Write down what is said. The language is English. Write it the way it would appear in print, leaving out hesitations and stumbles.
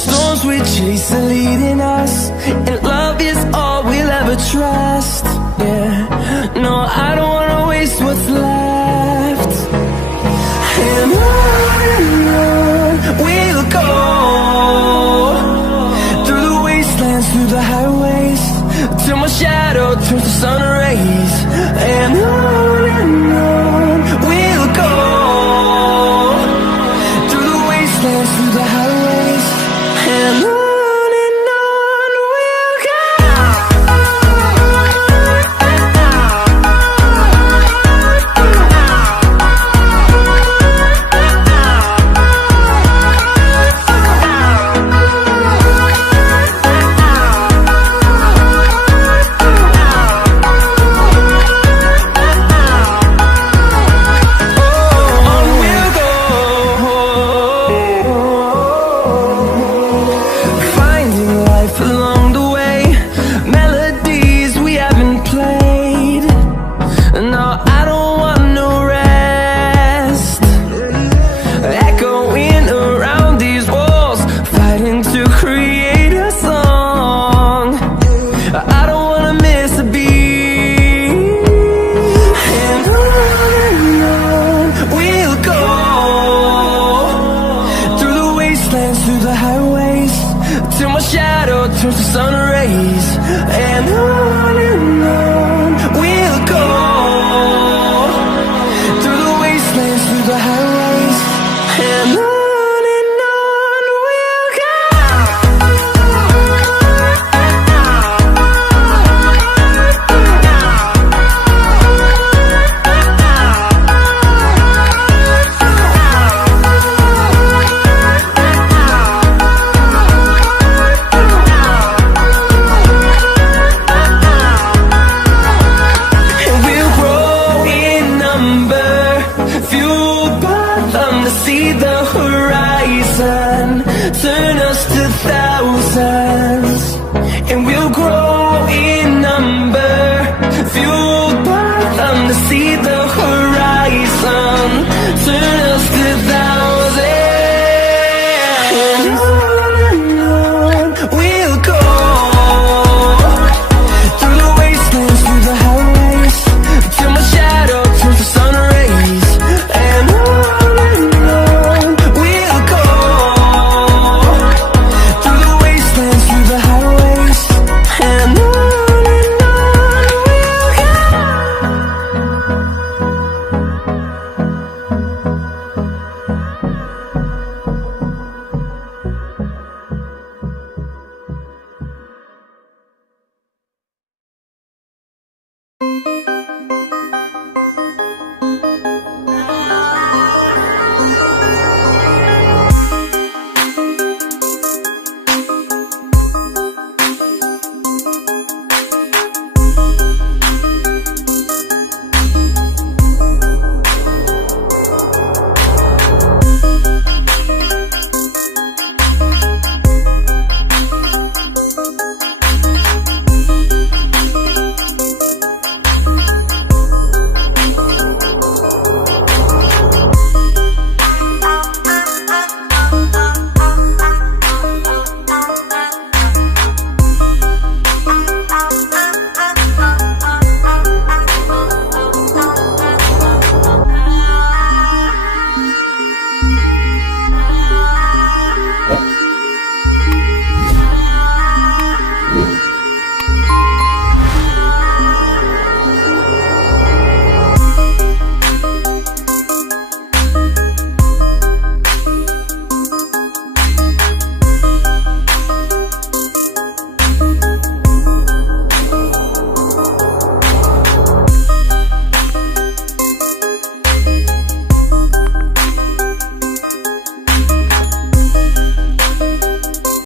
storms we chase are leading us, and love is all we'll ever trust. Yeah, no, I don't wanna waste what's left. And on we'll go, through the wastelands, through the highways, till my shadow turns to sun rays. And on we'll go, through the wastelands, through the highways, and on. Through the highways, till my shadow turns to sun rays. And on